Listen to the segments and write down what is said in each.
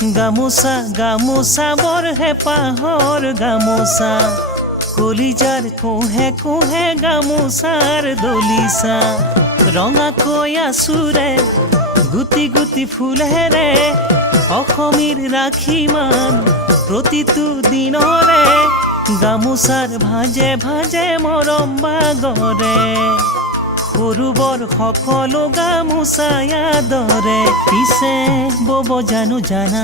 গামোচা গামোচা বৰ হেঁপাহৰ গামোচা কলিজাৰ কোহে কোহে গামোচাৰ দলিচা ৰঙাকৈ আচুৰে গুটি গুটি ফুলেৰে অসমীৰ ৰাখিমান প্ৰতিটো দিনৰে গামোচাৰ ভাজে ভাজে মৰম বাগৰে সৰু বৰ সকলো গামোচাই আদৰে পিছে বব জানো জানা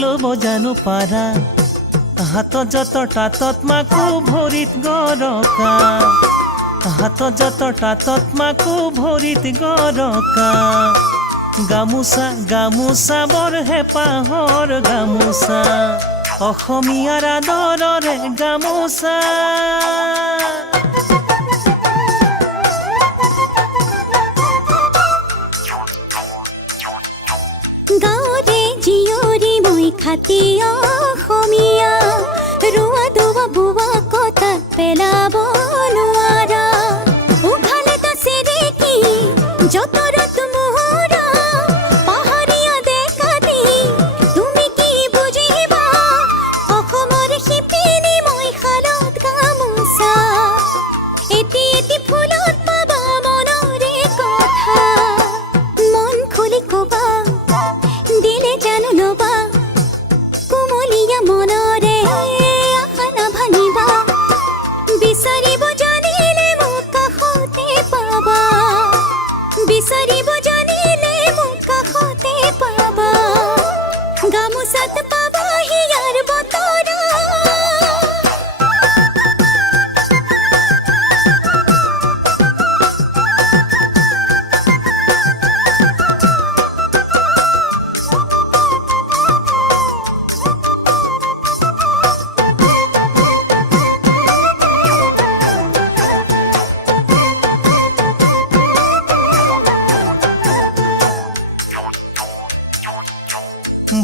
ল'ব জানো পাৰা হাতত যতৰ তাঁতত মাকো ভৰিত গৰকা হাতত যতৰ তাঁতত মাকো ভৰিত গৰকা গামোচা গামোচা বৰ হেঁপাহৰ গামোচা অসমীয়াৰ আদৰৰে গামোচা গাঁৱৰে জীয়ৰী মই খাতি অসমীয়া ৰোৱা দোৱা বোৱা কথা পেলাব নোৱাৰা উঘালে তাছে দেখি যতৰত মোহৰা পাহাৰীয়া দেখা দি তুমি কি বুজিবা অসমৰ শিপিনী মই শালত গামোচা এটি এটি ফুলত পাবা মনৰে কথা মন খুলি কবা দিলে জানো ল'বা কোমলীয়া মনৰে আশা নাভাঙিবা বিচাৰিব জানিলে মোক কাষতে পাবা বিচাৰিব জানিলে মোক কাষতে পাবা গামোচাত পাবা হিয়াৰ বতৰা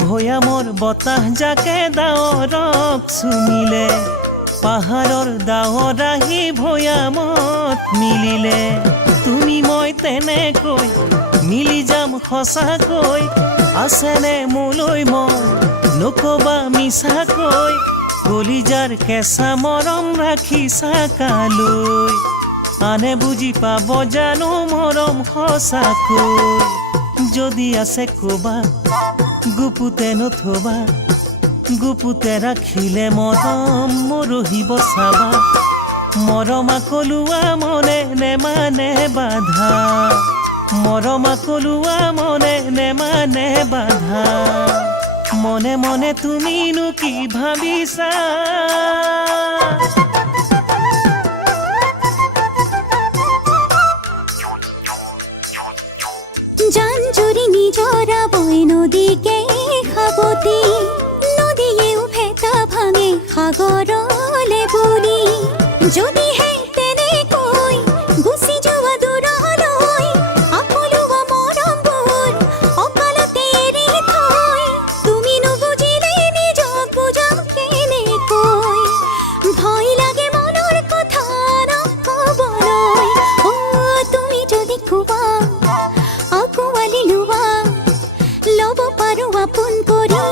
ভৈয়ামৰ বতাহ জাকে ডাৱৰক চুমিলে পাহাৰৰ ডাৱৰ আহি ভৈয়ামত মিলিলে তুমি মই তেনেকৈ মিলি যাম সঁচাকৈ আছেনে মোলৈ মন নকবা মিছাকৈ কলিজাৰ কেঁচা মৰম ৰাখিছা কালৈ আনে বুজি পাব জানো মৰম সঁচাকৈ যদি আছে কবা গুপুতে নথবা গুপুতে ৰাখিলে মৰম মৰহিব চাবা মৰমা কলুৱা মনে নেমানে বাধা মৰমা কলুৱা মনে নেমানে বাধা মনে মনে তুমিনো কি ভাবিছা জান জুৰি নিজৰা বৈ নদীকে সাৱতি নদীয়েও ভেটা ভাঙে সাগৰলে বুলি যদিহে তেনেকৈ গুচি যোৱা দূৰলৈ আকলোৱা মৰমবোৰ অকালতে এৰি থৈ তুমি নুবুজিলে নিজক বুজাম কেনেকৈ ভয় লাগে মনৰ কথা নকবলৈ তুমি যদি কোৱা আকোৱালি লোৱা ল'ব পাৰো আপোন কৰি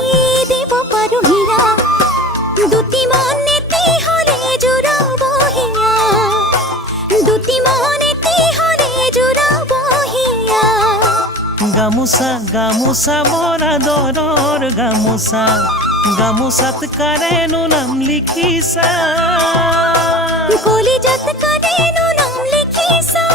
দিব পাৰো হীৰা দুটি মন এটি হ'লে জোৰাব হিয়া দুটি মন এটি হ'লে জোৰাব হিয়া গামোচা গামোচা বৰ আদৰৰ গামোচা গামোচাত কাৰেনো নাম লিখিছা কলিজাত কাৰেনো নাম লিখিছা